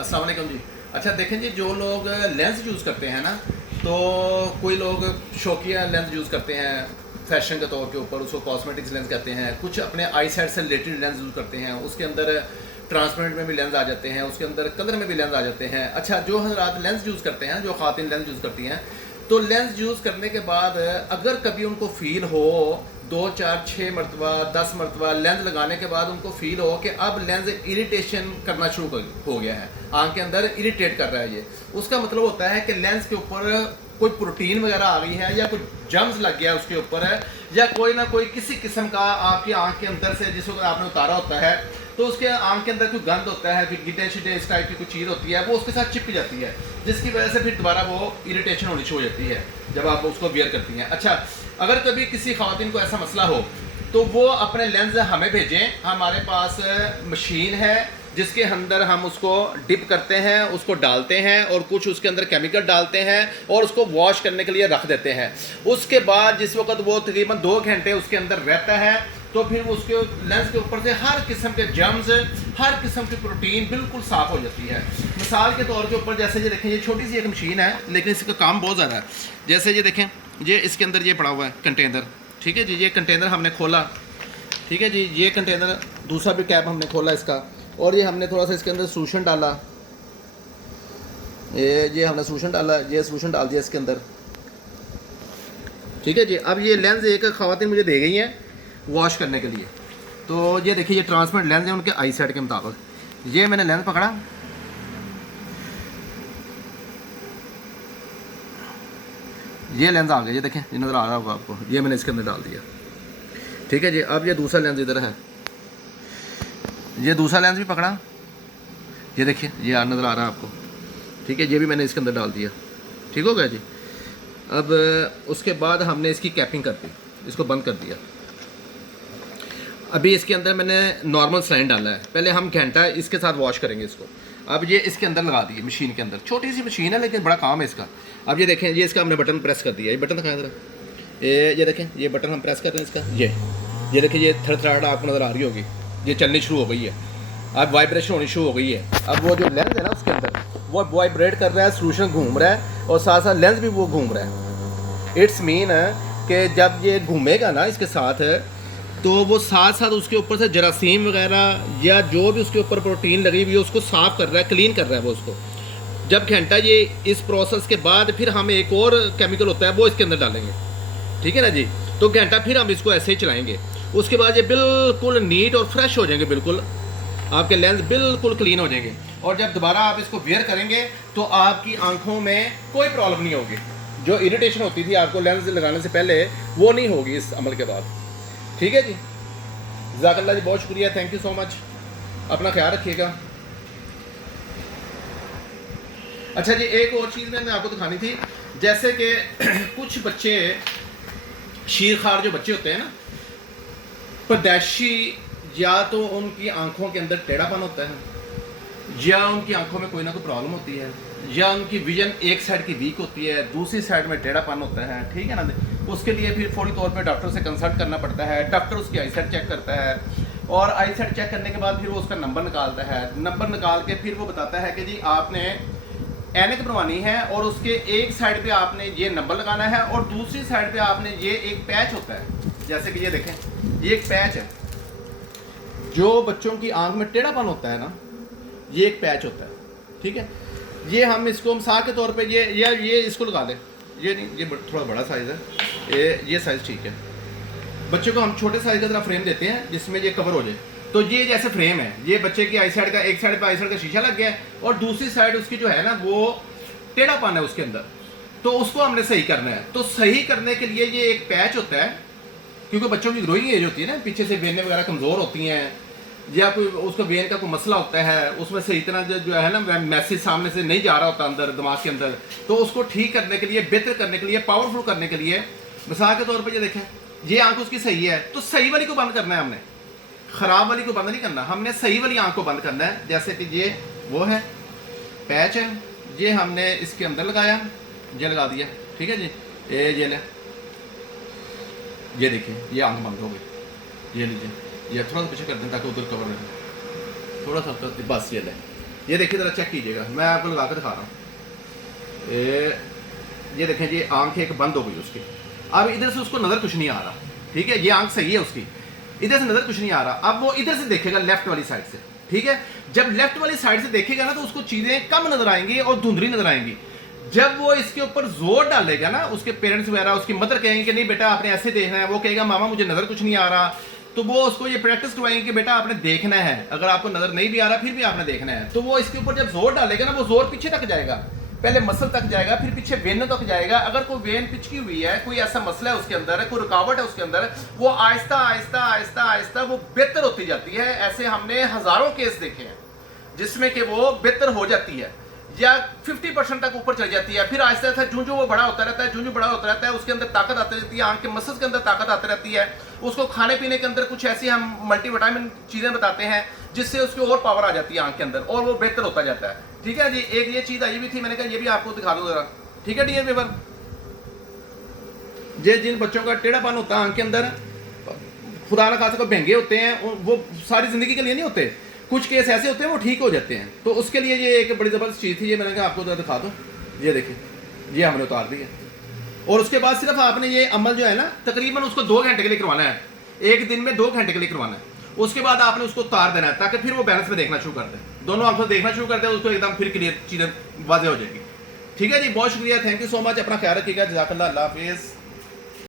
अस्सलाम वालेकुम जी। अच्छा देखें जी, जो लोग लेंस यूज़ करते हैं ना, तो कोई लोग शौकिया लेंस यूज़ करते हैं फैशन के तौर के ऊपर, उसको कॉस्मेटिक्स लेंस कहते हैं। कुछ अपने आई साइड से रिलेटेड लेंस यूज़ करते हैं, उसके अंदर ट्रांसपेरेंट में भी लेंस आ जाते हैं, उसके अंदर कलर में भी लेंस आ जाते हैं। अच्छा, जो हजरात लेंस यूज़ करते हैं, जो खातिन लेंस यूज़ करती हैं, तो लेंस यूज़ करने के बाद अगर कभी उनको फ़ील हो 2 4 6 मरतबा 10 मरतबा लेंस लगाने के बाद उनको फ़ील हो कि अब लेंस इरिटेशन करना शुरू हो गया है, आँख के अंदर इरिटेट कर रहा है, ये उसका मतलब होता है कि लेंस के ऊपर कोई प्रोटीन वगैरह आ गई है, या कुछ जर्म्स लग गया उसके ऊपर है, या कोई ना कोई किसी किस्म का आपकी आँख के अंदर से जिस वक्त आपने उतारा होता है तो उसके आँख के अंदर कोई गंद होता है, कोई गिटे शिटे इस टाइप की कोई चीज़ होती है, वो उसके साथ चिपक जाती है, जिसकी वजह से फिर दोबारा वो इरिटेशन होनी शुरू हो जाती है जब आप उसको वियर करती हैं। अच्छा, अगर कभी किसी ख़वातीन को ऐसा मसला हो तो वो अपने लेंस हमें भेजें। हमारे पास मशीन है जिसके अंदर हम उसको डिप करते हैं, उसको डालते हैं और कुछ उसके अंदर केमिकल डालते हैं और उसको वॉश करने के लिए रख देते हैं। उसके बाद जिस वक्त वो तकरीबन 2 घंटे उसके अंदर रहता है तो फिर वो उसके लेंस के ऊपर से हर किस्म के जर्म्स, हर किस्म की प्रोटीन बिल्कुल साफ़ हो जाती है। मिसाल के तौर के ऊपर जैसे ये देखें, ये छोटी सी एक मशीन है लेकिन इसका काम बहुत ज़्यादा है। जैसे ये देखें, ये इसके अंदर ये पड़ा हुआ है कंटेनर, ठीक है जी, ये कंटेनर हमने खोला, ठीक है जी, ये कंटेनर दूसरा भी कैप हमने खोला इसका, और ये हमने थोड़ा सा इसके अंदर सोल्यूशन डाला, ये हमने सोल्यूशन डाला, ये सोल्यूशन डाल दिया इसके अंदर, ठीक है जी। अब ये लेंस एक ख़वातीन मुझे दे गई हैं वॉश करने के लिए, तो ये देखिए ये ट्रांसपेरेंट लेंस है उनके आई सेट के मुताबिक। ये मैंने लेंस पकड़ा, ये लेंस आ गया, ये देखें, ये नज़र आ रहा होगा आपको, ये मैंने इसके अंदर डाल दिया, ठीक है जी। अब ये दूसरा लेंस इधर है, ये दूसरा लेंस भी पकड़ा, ये देखिए ये नज़र आ रहा है आपको, ठीक है, ये भी मैंने इसके अंदर डाल दिया, ठीक हो गया जी। अब उसके बाद हमने इसकी कैपिंग कर दी, इसको बंद कर दिया। अभी इसके अंदर मैंने नॉर्मल सलाइन डाला है, पहले हम घंटा इसके साथ वॉश करेंगे इसको। अब ये इसके अंदर लगा दी मशीन के अंदर, छोटी सी मशीन है लेकिन बड़ा काम है इसका। अब ये देखें, ये इसका हमने बटन प्रेस कर दिया, ये बटन दिखाएं ज़रा, ये देखें, ये बटन हम प्रेस कर रहे हैं इसका, ये देखिए, ये थरथराहट आपको नज़र आ रही होगी, ये चलनी शुरू हो गई है, अब वाइब्रेशन होनी शुरू हो गई है। अब वो जो लेंस है ना उसके अंदर वो वाइब्रेट कर रहा है, सोल्यूशन घूम रहा है और साथ साथ लेंस भी वो घूम रहा है। इट्स मीन है कि जब ये घूमेगा ना इसके साथ तो वो साथ साथ उसके ऊपर से जरासीम वगैरह या जो भी उसके ऊपर प्रोटीन लगी हुई है उसको साफ़ कर रहा है, क्लीन कर रहा है वो उसको। जब घंटा ये इस प्रोसेस के बाद फिर हम एक और केमिकल होता है वो इसके अंदर डालेंगे, ठीक है ना जी। तो घंटा फिर हम इसको ऐसे ही चलाएंगे, उसके बाद ये बिल्कुल नीट और फ्रेश हो जाएंगे, बिल्कुल आपके लेंस बिल्कुल क्लीन हो जाएंगे। और जब दोबारा आप इसको वेयर करेंगे तो आपकी आंखों में कोई प्रॉब्लम नहीं होगी, जो इरिटेशन होती थी आपको लेंस लगाने से पहले वो नहीं होगी इस अमल के बाद, ठीक है जी। जज़ाकल्लाह जी, बहुत शुक्रिया, थैंक यू सो मच, अपना ख्याल रखिएगा। अच्छा जी, एक और चीज़ मैंने आपको दिखानी थी, जैसे कि कुछ बच्चे शीरखार जो बच्चे होते हैं ना, पैदाइशी, या तो उनकी आंखों के अंदर टेढ़ापन होता है, या उनकी आंखों में कोई ना कोई प्रॉब्लम होती है, या उनकी विजन एक साइड की वीक होती है, दूसरी साइड में टेढ़ापन होता है, ठीक है ना। उसके लिए फिर फौरी तौर पे डॉक्टर से कंसल्ट करना पड़ता है। डॉक्टर उसकी आई साइट चेक करता है और आई साइट चेक करने के बाद फिर वो उसका नंबर निकालता है। नंबर निकाल के फिर वो बताता है कि जी आपने ऐनक बनवानी है और उसके एक साइड पे आपने ये नंबर लगाना है और दूसरी साइड पे आपने ये एक पैच होता है, जैसे कि ये देखें, ये एक पैच है, जो बच्चों की आंख में टेढ़ापन होता है ना, ये एक पैच होता है, ठीक है। ये हम इसको मिसाल के तौर पे ये इसको लगा लें, ये नहीं, ये थोड़ा बड़ा साइज़ है, ये साइज़ ठीक है। बच्चों को हम छोटे साइज़ का तरह फ्रेम देते हैं जिसमें ये कवर हो जाए, तो ये जैसे फ्रेम है, ये बच्चे की आई साइड का, एक साइड पे आई साइड का शीशा लग गया है और दूसरी साइड उसकी जो है ना वो टेढ़ापन है उसके अंदर, तो उसको हमने सही करना है। तो सही करने के लिए ये एक पैच होता है, क्योंकि बच्चों की ग्रोइंग एज होती है ना, पीछे से वेनें वगैरह कमज़ोर होती हैं, या कोई उसका वेन का कोई मसला होता है, उसमें से इतना जो है ना मैसेज सामने से नहीं जा रहा होता अंदर दिमाग के अंदर, तो उसको ठीक करने के लिए, बेहतर करने के लिए, पावरफुल करने के लिए, मिसाल के तौर पे ये देखें, ये आंख उसकी सही है तो सही वाली को बंद करना है हमने, ख़राब वाली को बंद नहीं करना, हमने सही वाली आंख को बंद करना है। जैसे कि ये वो है पैच है, ये हमने इसके अंदर लगाया, ये लगा दिया, ठीक है जी। ये ले, ये देखिए, ये आंख बंद हो गई, ये लीजिए, ये थोड़ा सा पीछे कर दें ताकि उधर कवर रहे, थोड़ा सा बस, ये ले, ये देखिए ज़रा चेक कीजिएगा, मैं आपको लगा कर दिखा रहा हूँ। ये देखें जी, आंख एक बंद हो गई उसकी। अब इधर से उसको नज़र कुछ नहीं आ रहा, ठीक है, ये आंख सही है उसकी, इधर से नज़र कुछ नहीं आ रहा। अब वो इधर से देखेगा लेफ्ट वाली साइड से, ठीक है। जब लेफ्ट वाली साइड से देखेगा ना तो उसको चीज़ें कम नज़र आएंगी और धुंधली नज़र आएंगी। जब वो इसके ऊपर जोर डालेगा ना, उसके पेरेंट्स वगैरह, उसकी मदर कहेंगे कि नहीं बेटा आपने ऐसे देखना है, वो कहेगा मामा मुझे नज़र कुछ नहीं आ रहा, तो वो उसको ये प्रैक्टिस करवाएंगे कि बेटा आपने देखना है, अगर आपको नज़र नहीं भी आ रहा फिर भी आपने देखना है। तो वो इसके ऊपर जब जोर डालेगा ना, वो जोर पीछे तक जाएगा, पहले मसल तक जाएगा, फिर पीछे वेन तक जाएगा। अगर कोई वेन पिचकी हुई है, कोई ऐसा मसला है उसके अंदर, कोई रुकावट है उसके अंदर, वो आहिस्ता आहिस्ता आहिस्ता आहिस्ता वो बेहतर होती जाती है। ऐसे हमने हजारों केस देखे हैं जिसमें कि वो बेहतर हो जाती है या 50% तक ऊपर चली जाती है। फिर आहिस्ता आहिस्ता जूं वो बड़ा होता रहता है, जूं बड़ा होता रहता है, उसके अंदर ताकत आती रहती है, आंख के मसल्स के अंदर ताकत आती रहती है। उसको खाने पीने के अंदर कुछ ऐसी हम मल्टीविटामिन चीज़ें बताते हैं जिससे उसकी और पावर आ जाती है आंख के अंदर और वो बेहतर होता जाता है। ठीक है जी, एक ये चीज़ आई भी थी, मैंने कहा ये भी आपको दिखा दो जरा। ठीक है डियर व्यूअर, जिन बच्चों का टेढ़ापन होता है आंख के अंदर, खुदा न खासा को भेंगे होते हैं, वो सारी ज़िंदगी के लिए नहीं होते, कुछ केस ऐसे होते हैं वो ठीक हो जाते हैं। तो उसके लिए ये एक बड़ी ज़बरदस्त चीज़ थी, ये मैंने कहा आपको दिखा दो। ये देखिए, ये हमने उतार दी है। और उसके बाद सिर्फ आपने ये अमल जो है ना, तकरीबन उसको 2 घंटे के लिए करवाना है, एक दिन में 2 घंटे के लिए करवाना है। उसके बाद आपने उसको उतार देना है ताकि फिर वो बैलेंस में देखना शुरू कर दे, दोनों आंखों से देखना शुरू कर दे, उसको एकदम फिर क्लियर चीज़ें वाज़ेह हो जाएगी। ठीक है जी, बहुत शुक्रिया, थैंक यू सो मच, अपना ख्याल रखिएगा, जज़ाकल्लाह, अल्लाह हाफिज़।